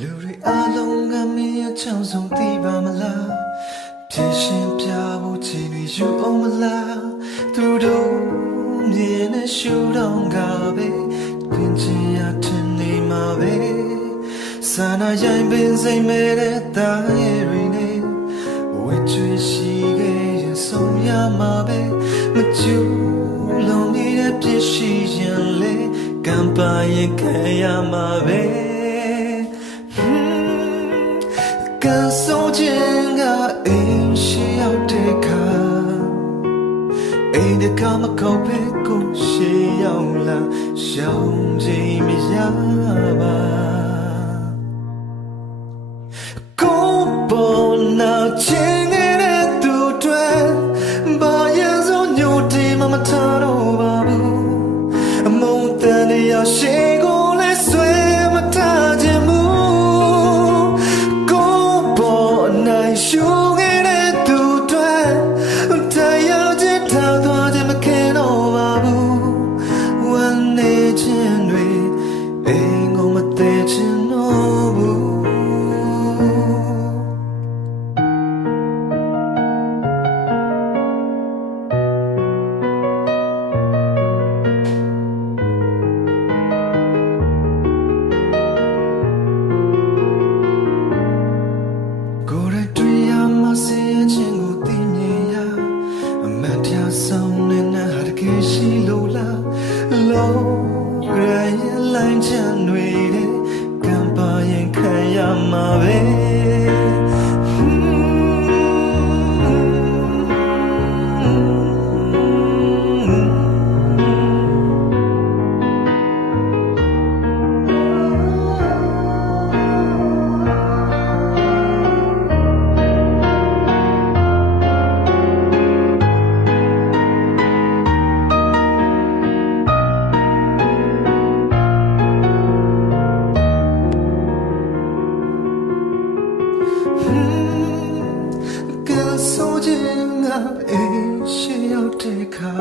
လူတွေအားလုံးကမင်းရဲ့ချောင်းဆုံးသိပါမလားဖြည့်ရှင်ပြဖို့ချင်နေယူအောင်မလားသူတို့မြင်နေရှူတော့ကပဲပြင်ချင်ရထင်နေမှာပဲစာနာရိုင်းပင်စိတ်မဲ့တဲ့သားရဲ့တွေနဲ့ဝေချွေရှိခဲ့ရင်ဆုံးရမှာပဲမကျူလုံးနေတဲ့ပြည့်ရှိရင်လေကံပါရင်ခံရမှာပဲကံဆိုးခြင်းကအိမ်ရှိရောက်တဲ့ခါအိမ်တကမကောက်ပဲကိုရှိရောက်လာရှောင်းခြင်းမရပါကိုပေါ်နာခြင်းနဲ့သူတွေဘာရင်စိုးညိုတီမမထားတော့ပါဘူးအမုန်းတန်ရရှိကိုလည်းဆွဲမထားခြင်းဘူးရှူခဲ့တဲ့သူတွေတရားချစ်ထားသွားခြင်းမခင်တော့ပါဘူးဝမ်းနေခြင်းတွေအိမ်ကိုမသေးခြင်းတော့ဘူးဆောင်နေတာတကယ်ရှိလို့လားလောကရဲ့လိုင်းချမ်းတွေကံပါရင်ခံရမှာပဲဆိုခြင်းကအိမ်ရှိရောက်တဲ့ခါ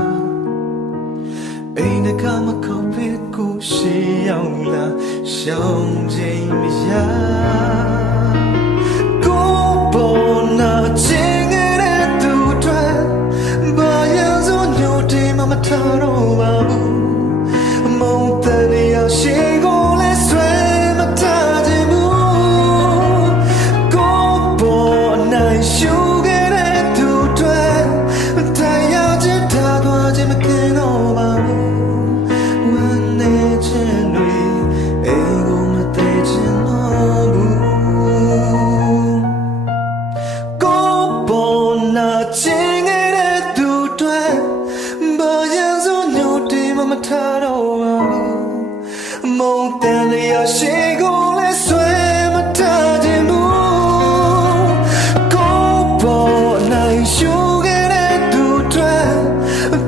အိမ်ကမကောက်ပဲကိုရှိရောက်လာရှောင်းခြင်းမရကိုပေါ်နာခြင်းတဲ့သူတွေဘာရင်စိုးညိုတီမမထားတော့ပါဘူးအမုန်းတန်ရရှိကိုလည်းဆွဲမထားခြင်းဘူးကိုပေါ်နာရှူခြင်းတဲ့သူတွေဘာရင်စိုးညိုတီမထားတော့ပါဘူးမုန်းတန်ရရှိကိုလည်းဆွဲမထားခြင်းဘူးကိုပေါ်နိုင်ရှူခဲ့တဲ့သူတွေ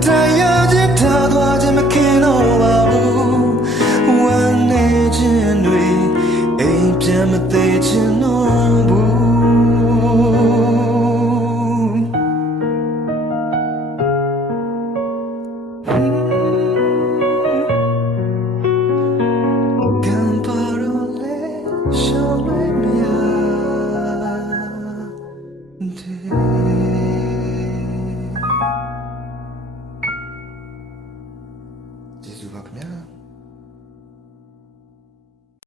တရားချစ်ထားသွားခြင်းမခင်တော့ပါဘူးဝမ်းနေခြင်းတွေအိမ်ပြန်မသေးခြင်းတော့ဘူးကျေးဇူးပါခင်ဗျာ